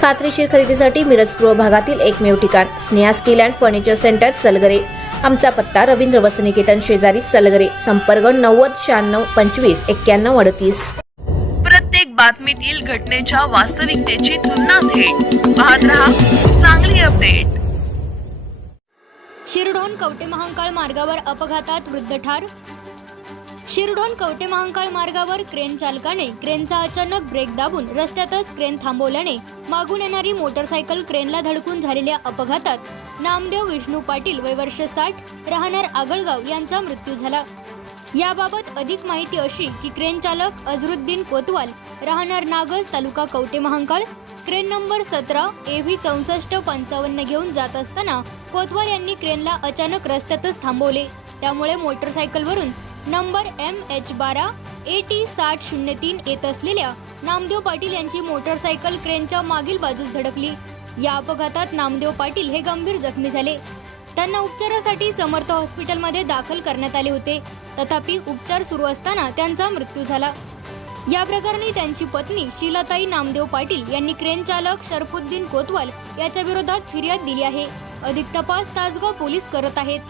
खात्रीशीर खरेदीसाठी मिरज पूर्व भागातील एकमेव ठिकाण Sneha steel and furniture centre Salgare. आमचा पत्ता रवींद्र वसनिकेतन शेजारी सलगरे संपर्क नव्वद शहाण्णव पंचवीस एक्क्याण्णव अडतीस. प्रत्येक बातमीतील घटनेच्या वास्तविकतेची तुलना थेट. पाहत रहा चांगली अपडेट. शिरढोण कवटे महांकाळ मार्गावर अपघातात वृद्ध ठार शिरढोण कवटे महांकाळ मार्गावर क्रेन चालकाने क्रेनचा अचानक ब्रेक दाबून रस्त्यातच क्रेन थांबवल्याने मागून येणारी मोटरसायकल क्रेनला धडकून झालेल्या अपघातात नामदेव विष्णू पाटील वय वर्ष साठ राहणार आगळगाव यांचा मृत्यू झाला. याबाबत अधिक माहिती अशी की क्रेन चालक अझरुद्दीन कोतवाल राहणार नागज तालुका कवटे महांकाळ क्रेन नंबर सतरा ए व्ही चौसष्ट पंचावन्न घेऊन जात असताना कोतवाल यांनी क्रेनला अचानक रस्त्यातच थांबवले. त्यामुळे मोटरसायकलवरून नंबर एम एच बारा ए टी साठ शून्य तीन येत असलेल्या नामदेव पाटील यांची मोटरसायकल क्रेनच्या मागील बाजूस धडकली. या अपघातात नामदेव पाटील हे गंभीर जखमी झाले. त्यांना उपचारासाठी समर्थ हॉस्पिटलमध्ये दाखल करण्यात आले होते. तथापि उपचार सुरू असताना त्यांचा मृत्यू झाला. या प्रकरणी त्यांची पत्नी शीलाताई नामदेव पाटील यांनी क्रेन चालक शरफुद्दीन कोतवाल याच्या विरोधात फिर्याद दिली आहे. अधिक तपास तासगाव पोलीस करत आहेत.